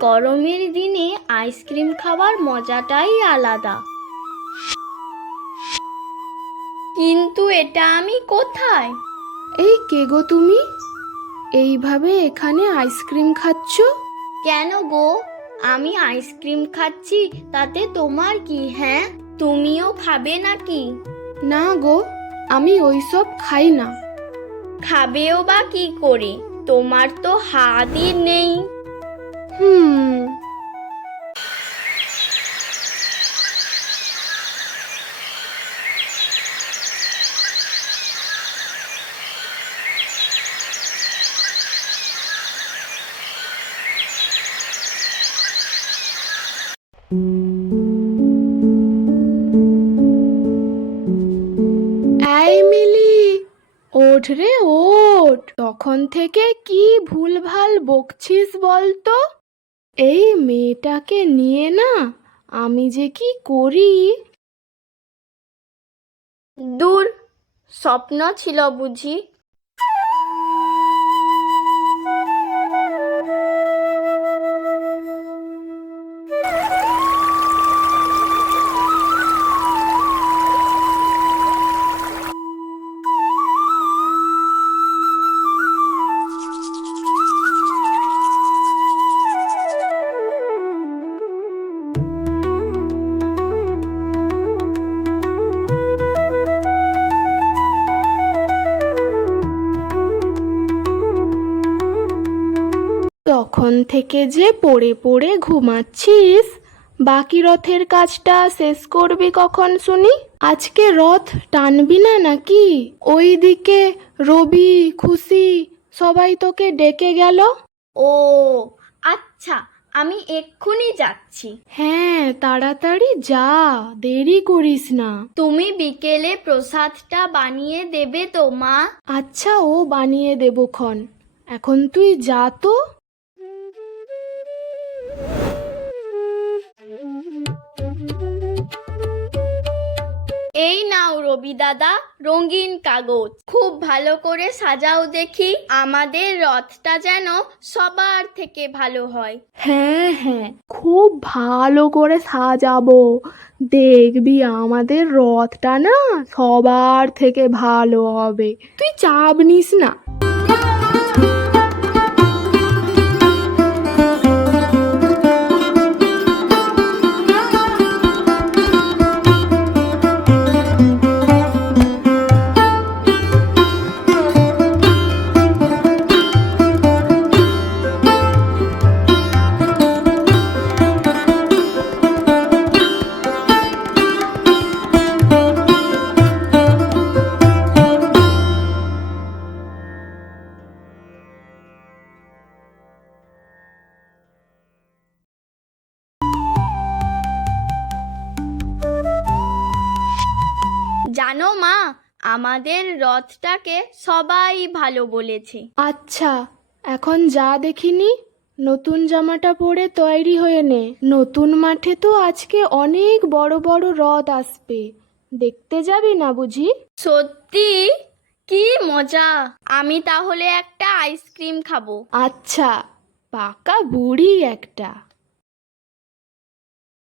গরমের দিনে আইসক্রিম খাওয়ার মজাটাই আলাদা। কিন্তু এটা আমি কোথায়? এই কে গো তুমি? এইভাবে এখানে আইসক্রিম খাচ্ছ? কেন গো? আমি আইসক্রিম খাচ্ছি তাতে তোমার কি হ্যাঁ? তুমিও খাবে নাকি? না গো আমি ওইসব খাই না। খাবেও বা কি করে? তোমার তো হাতই নেই। হুম। মিলি ওঠ রে ওঠ। তখন থেকে কি ভুলভাল বকছিস বলতো? এই মেয়েটাকে নিয়ে না আমি যে কি করি? দূর স্বপ্ন ছিল বুঝি। তখন থেকে যে পড়ে পড়ে ঘুমাচ্ছিস? বাকি রথের কাজটা শেষ করবি কখন শুনি? আজকে রথ টানবি না নাকি? ওইদিকে রবি খুশি সবাই তোকে ডেকে গেল। ও আচ্ছা আমি এক্ষুনি যাচ্ছি। হ্যাঁ তাড়াতাড়ি যা দেরি করিস না। তুমি বিকেলে প্রসাদটা বানিয়ে দেবে তো মা? আচ্ছা ও বানিয়ে দেবো ক্ষণ। এখন তুই যা তো। এই নাও রবি দাদা রঙিন কাগজ। খুব ভালো করে সাজাও দেখি, আমাদের রথটা যেন সবার থেকে ভালো হয়। হ্যাঁ হ্যাঁ খুব ভালো করে সাজাবো। দেখবি আমাদের রথটা না সবার থেকে ভালো হবে। তুই চাপ নিস না। জানো মা আমাদের রথটাকে সবাই ভালো বলেছে। আচ্ছা এখন যা দেখিনি নতুন জামাটা পরে তৈরি হয়ে নে। নতুন মাঠে তো আজকে অনেক বড় বড় রথ আসবে। দেখতে যাবি না বুঝি? সত্যি? কি মজা। আমি তাহলে একটা আইসক্রিম খাব। আচ্ছা পাকা বুড়ি একটা।